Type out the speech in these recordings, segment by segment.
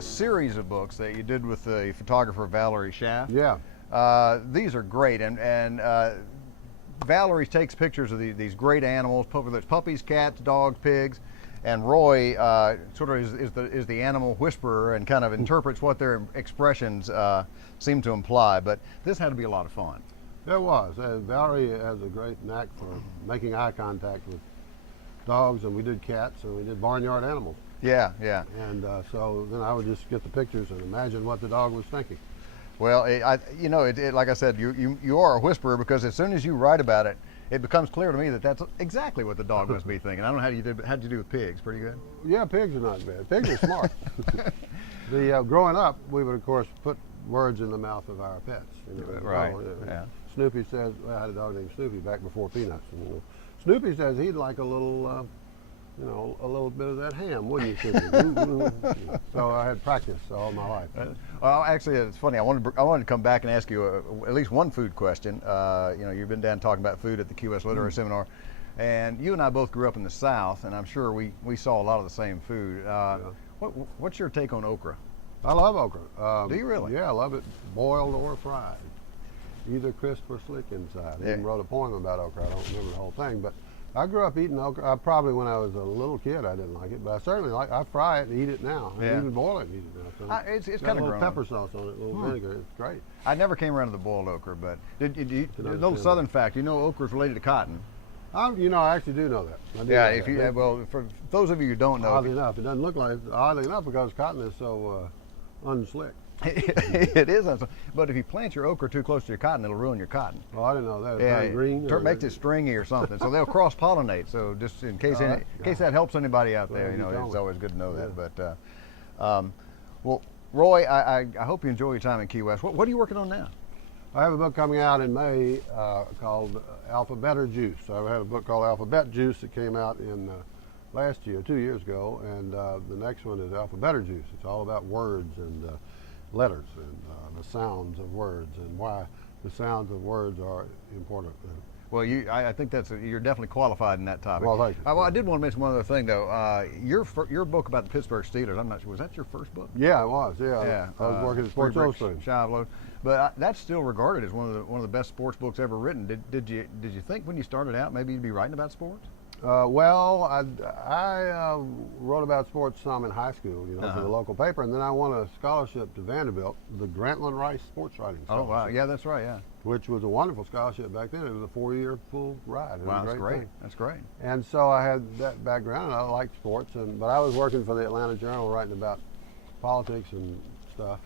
series of books that you did with the photographer Valerie Schaff. Yeah. These are great, and Valerie takes pictures of these great animals, whether it's puppies, cats, dogs, pigs, and Roy sort of is the animal whisperer and kind of interprets what their expressions seem to imply. But this had to be a lot of fun. It was. Valerie has a great knack for making eye contact with dogs, and we did cats, and we did barnyard animals. Yeah, yeah. And so then I would just get the pictures and imagine what the dog was thinking. Well, like I said, you are a whisperer, because as soon as you write about it, it becomes clear to me that that's exactly what the dog must be thinking. I don't know how'd you do with pigs. Pretty good? Yeah, pigs are not bad. Pigs are smart. Growing up, we would, of course, put words in the mouth of our pets. Right, yeah. Snoopy says, well, I had a dog named Snoopy back before Peanuts. Snoopy says he'd like a little bit of that ham, wouldn't you, Snoopy? So I had practice all my life. Well, actually, it's funny. I wanted to come back and ask you at least one food question. You've been down talking about food at the Key West Literary Seminar, and you and I both grew up in the South, and I'm sure we saw a lot of the same food. What's your take on okra? I love okra. Do you really? Yeah, I love it, boiled or fried, either crisp or slick inside. I even wrote a poem about okra. I don't remember the whole thing, but I grew up eating okra. Probably when I was a little kid, I didn't like it, but I certainly I fry it and eat it now. Yeah. I even boil it and eat it now. So it's got kind a of little pepper sauce on it, a little vinegar. It's great. I never came around to the boiled okra, but a little Southern fact. Okra is related to cotton. I actually do know that. I do know that. Well, for those of you who don't know, oddly enough, it doesn't look like it. Oddly enough, because cotton is so unslick. It is, but if you plant your okra too close to your cotton, it'll ruin your cotton. Oh, I didn't know that. Yeah, green. Makes it stringy or something. So they'll cross-pollinate. So just in case that helps anybody out there, it's always good to know that. But well, Roy, I hope you enjoy your time in Key West. What are you working on now? I have a book coming out in May called Alphabet Juice. I had a book called Alphabet Juice that came out in last year, 2 years ago, and the next one is Alphabet Juice. It's all about words and letters and the sounds of words and why the sounds of words are important. Well, I think you're definitely qualified in that topic. Well, thank you. Well, I did want to mention one other thing, though. Your book about the Pittsburgh Steelers, I'm not sure, was that your first book? Yeah, it was. Yeah. I was working at Sports Illustrated. But that's still regarded as one of the best sports books ever written. Did you think when you started out maybe you'd be writing about sports? Well, I wrote about sports some in high school, for the local paper, and then I won a scholarship to Vanderbilt, the Grantland Rice Sports Writing Scholarship. Oh, wow. Yeah, that's right, yeah. Which was a wonderful scholarship back then. It was a 4-year full ride. Wow, that's great. That's great. And so I had that background, and I liked sports, but I was working for the Atlanta Journal writing about politics and stuff,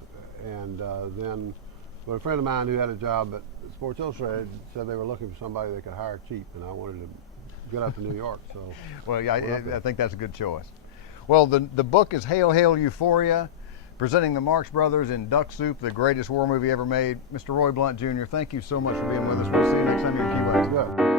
and then but a friend of mine who had a job at Sports Illustrated said they were looking for somebody they could hire cheap, and I wanted to get up to New York. So, well, yeah, I think that's a good choice. Well, the book is Hail, Hail, Euphoria, presenting the Marx Brothers in Duck Soup, the greatest war movie ever made. Mr. Roy Blount Jr., thank you so much for being with us. We'll see you next time here in Key West. Good.